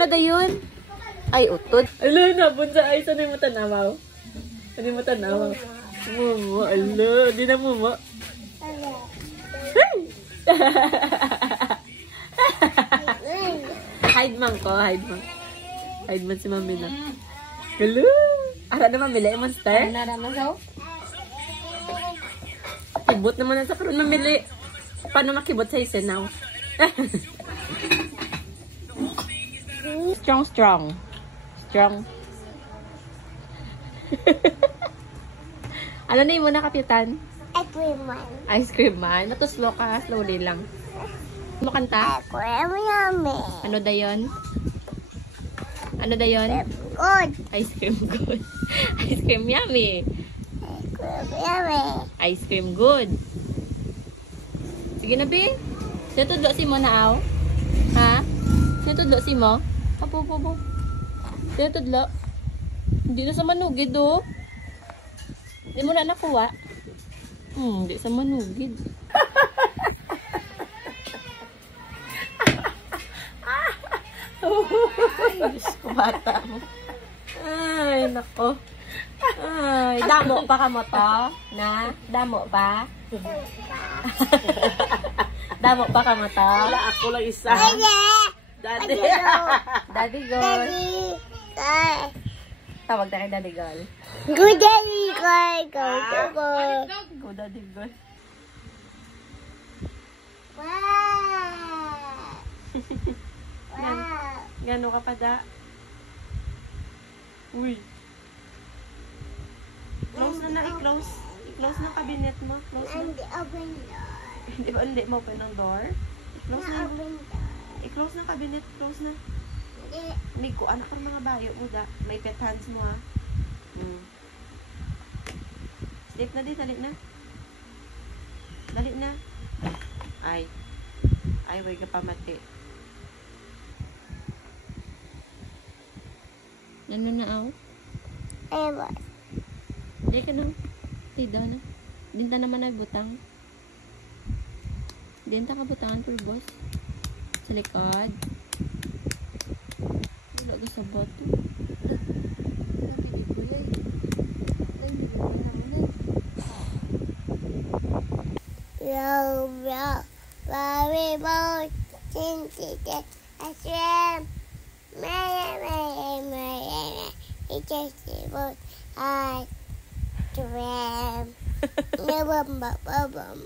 na dayon? Ay, utod. Ala na, bunsa ay sanay mo tanawaw. Sanay mo tanawaw. Mumo, ala, di na mumo. Hide man ko, hide man. Hide man si Mami na. Hello! Ara na mamili, monster? Nara na daw? Kibot naman na sa karoon mamili. Paano makibot sa isinaw? Strong, strong. Strong. Ano na yung muna, Kapitan? Ice cream man. Ice cream man. Natuslo ka, slowly lang. Ano kanta? Ice cream yummy. Ano dayon? Ano dayon? Good. Ice cream good. Ice cream yummy. Ice cream yummy. Ice cream good. Sige na, Bi. Sino tudlo si mo na, aw? Ha? Sino tudlo si mo? Apo. Sino tudlo? Hindi na sa manugid, oh. Hindi mo na nakuha. Hindi sa manugid. Ay, Diyos ko, bata mo. Ay, nako. Ay, damo pa ka mo to? Na? Damo pa? Damo pa ka mo to? Wala, ako lang isa. Daddy. Daddy girl. Daddy. Tawag na kay Daddy girl. Good daddy. Go. Go, Daddy girl. Wow. Gano ka pa da? Uy. Close na, i-close. I-close na cabinet mo. Close na. And the open door. Hindi mo open ng door. I-close na. Open door. I-close na cabinet. Close na. May kuan ka mga bayo mo da. May pet hands mo ha. Sleep na di. Dali na. Dali na. Ay, way ka pamati. Ano na aw? Ewan. Hindi ka na. Tida na. Dinta naman ay butang. Dinta ka butangan for boss. Sa likod. Wala ka sa bato. Very boat. I swim. It just boat. I swim. Never bubble.